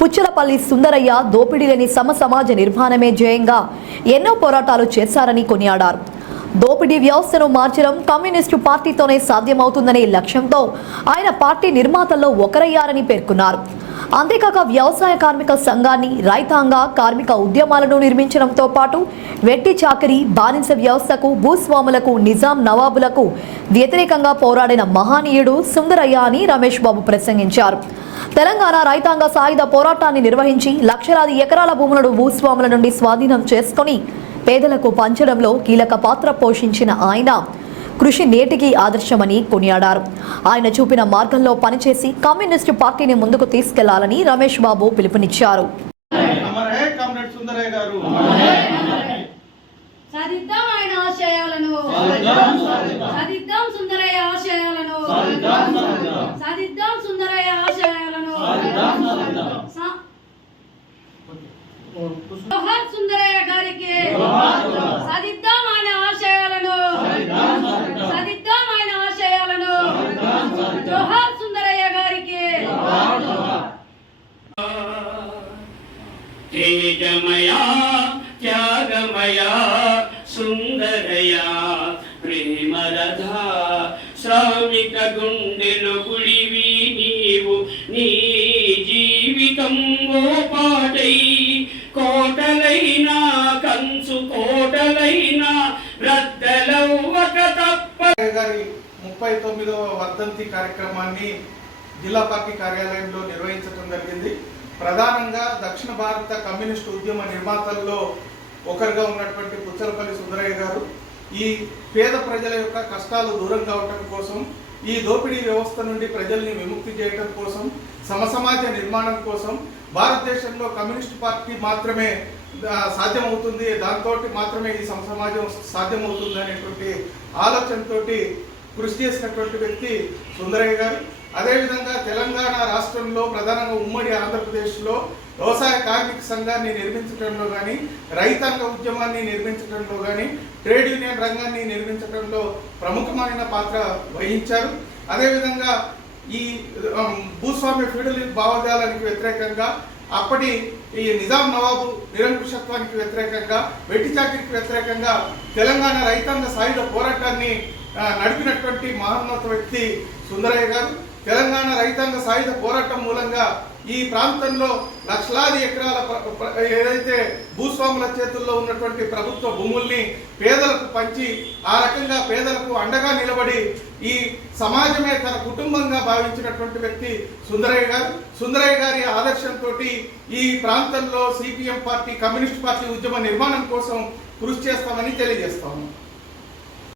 పుచ్చలపల్లి సుందరయ్య దోపిడీలేని సమాజ నిర్మాణమే ధ్యేయంగా ఎన్నో పోరాటాలు చేశారని కొనియాడారు. దోపిడీ వ్యవస్థను మార్చడం కమ్యూనిస్టు పార్టీతోనే సాధ్యమవుతుందనే లక్ష్యంతో ఆయన పార్టీ నిర్మాతల్లో ఒకరయ్యారని పేర్కొన్నారు. అంతేకాక వ్యవసాయ కార్మిక సంఘాన్ని, రైతాంగ కార్మిక ఉద్యమాలను నిర్మించడంతో పాటు వెట్టి చాకరీ, బానిస వ్యవస్థకు, భూస్వాములకు, నిజాం నవాబులకు వ్యతిరేకంగా పోరాడిన మహనీయుడు సుందరయ్య అని రమేష్ బాబు ప్రసంగించారు. తెలంగాణ రైతాంగ సాయుధ పోరాటాన్ని నిర్వహించి లక్షలాది ఎకరాల భూములను భూస్వాముల నుండి స్వాధీనం చేసుకుని పేదలకు పంచడంలో కీలక పాత్ర పోషించిన ఆయన కృషి నేటికి ఆదర్శమని కొనియాడారు. ఆయన చూపిన మార్గంలో పనిచేసి కమ్యూనిస్టు పార్టీని ముందుకు తీసుకెళ్లాలని రమేష్ బాబు పిలుపునిచ్చారు. సుందరయ్య గారికి సాధిద్దాం ఆయన ఆశయాలను, సాధిద్దాం ఆయన ఆశయాలను. జోహార్ సుందరయ్య గారికి. తేజమయ త్యాగమయ సుందరయ ప్రేమరథ శ్రామిక గుండెలు గుడివి నీవు, నీ జీవితం ఓ పాటై కోటలైనా కంచు కోటలైనా రద్దలవ్వక తప్ప. గారి 39వ వర్ధంతి కార్యక్రమాన్ని జిల్లా పార్టీ కార్యాలయంలో నిర్వహించడం జరిగింది. ప్రధానంగా దక్షిణ భారత కమ్యూనిస్టు ఉద్యమ నిర్మాతల్లో ఒకరుగా ఉన్నటువంటి పుచ్చలపల్లి సుందరయ్య గారు ఈ పేద ప్రజల యొక్క కష్టాలు దూరం కావటం కోసం, ఈ దోపిడీ వ్యవస్థ నుండి ప్రజల్ని విముక్తి చేయడం కోసం, సమసమాజ నిర్మాణం కోసం భారతదేశంలో కమ్యూనిస్ట్ పార్టీ మాత్రమే సాధ్యమవుతుంది, దాంతో మాత్రమే ఈ సమసమాజం సాధ్యమవుతుంది అనేటువంటి ఆలోచనతో కృషి చేసినటువంటి వ్యక్తి సుందరయ్య గారు. అదేవిధంగా తెలంగాణ రాష్ట్రంలో ప్రధానంగా ఉమ్మడి ఆంధ్రప్రదేశ్లో వ్యవసాయ కార్మిక సంఘాన్ని నిర్మించడంలో కానీ, రైతాంగ ఉద్యమాన్ని నిర్మించడంలో కానీ, ట్రేడ్ యూనియన్ రంగాన్ని నిర్మించడంలో ప్రముఖమైన పాత్ర వహించారు. అదేవిధంగా ఈ భూస్వామ్య ఫ్యూడల్ భావజాలానికి వ్యతిరేకంగా, అప్పటి ఈ నిజాం నవాబు నిరంకుశత్వానికి వ్యతిరేకంగా, వెట్టి చాకిరికి వ్యతిరేకంగా తెలంగాణ రైతాంగ సాయుధ పోరాటాన్ని నడిపినటువంటి మహోన్నత వ్యక్తి సుందరయ్య గారు. తెలంగాణ రైతాంగ సాయుధ పోరాటం మూలంగా ఈ ప్రాంతంలో లక్షలాది ఎకరాల ఏదైతే భూస్వాముల చేతుల్లో ఉన్నటువంటి ప్రభుత్వ భూముల్ని పేదలకు పంచి, ఆ రకంగా పేదలకు అండగా నిలబడి ఈ సమాజమే తన కుటుంబంగా భావించినటువంటి వ్యక్తి సుందరయ్య గారు. సుందరయ్య గారి ఆదర్శంతో ఈ ప్రాంతంలో సిపిఎం పార్టీ, కమ్యూనిస్ట్ పార్టీ ఉద్యమ నిర్మాణం కోసం కృషి చేస్తామని తెలియజేస్తాము.